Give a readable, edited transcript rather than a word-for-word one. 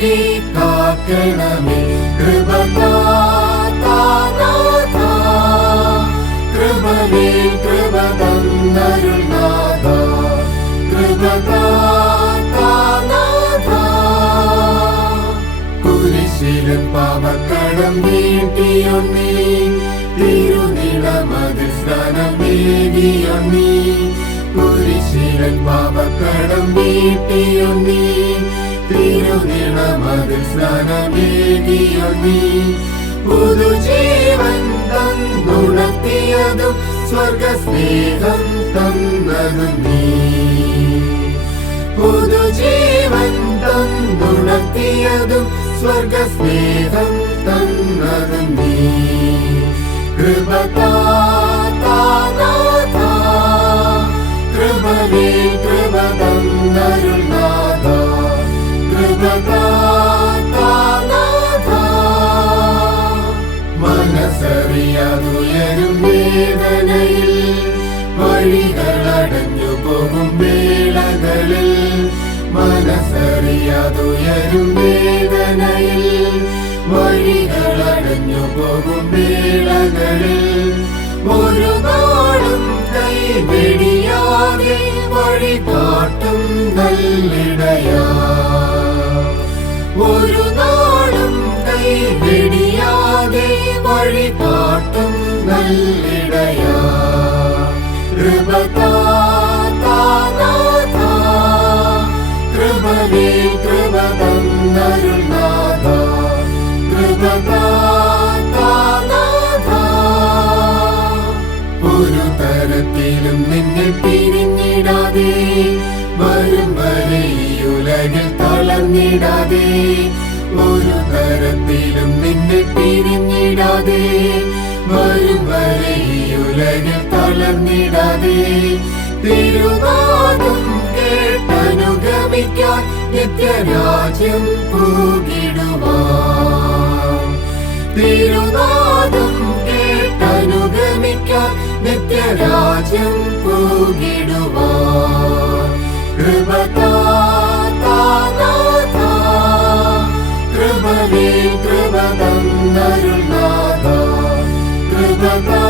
നൽകി കാക്കണമേ. കൃപനാഥ, കൃപമേൽ കൃപ തന്നരുൾനാഥ. കൃപനാഥ, കുരിശിലും പാപക്കടം വീട്ടിയൊന്നീ. തിരുനിളമതിൽ സ്നാനമേകിയൊന്നീ. കുരിശിലും പാപക്കടം വീട്ടിയൊന്നീ. തിരുനിളമതിൽ സ്നാനമേകിയൊന്നീ. പുതുജീവൻ തന്നുണർത്തിയതും സ്വർഗസ്നേഹം തന്നതും നീ. പുതുജീവൻ തന്നുണർത്തിയതും സ്വർഗസ്നേഹം തന്നതും നീ. കൃപനാഥ, കൃപമേൽ കൃപ തന്നരുൾനാഥ. കൃപനാഥ, മനസ്സറിയാതുയരും വേദനയിൽ വഴികളടഞ്ഞു പോകും വേളകളിൽ. മനസ്സറിയാതുയരും വേദനയിൽ വഴികളടഞ്ഞു പോകും വേളകളിൽ. ഒരു നാളും കൈവെടിയാതെ വഴി കാട്ടും നല്ലിടയാ. ഒരു നാളും കൈവെടിയാതെ വഴി കാട്ടും നല്ലിടയാ. കൃപനാഥ, കൃപമേൽ കൃപ തന്നരുൾനാഥ. കൃപനാഥ, ഒരു തരത്തിലും നിന്നെ പിരിഞ്ഞിടാതെ വരും വരെ ഈ ഉലകിൽ തളർന്നിടാതെ. ഒരു തരത്തിലും നിന്നെ പിരിഞ്ഞിടാതെ വരും വരെ ഈ ഉലകിൽ തളർന്നിടാതെ. തിരുനാമം കേട്ടനുഗമിക്കാൻ നിത്യരാജ്യം പൂകിടുവാൻ. തിരുനാമം കേട്ടനുഗമിക്കാൻ നിത്യരാജ്യം പൂകിടുവാൻ. കൃപനാഥ, കൃപമേൽ കൃപ തന്നരുൾനാഥ. കൃപനാഥ.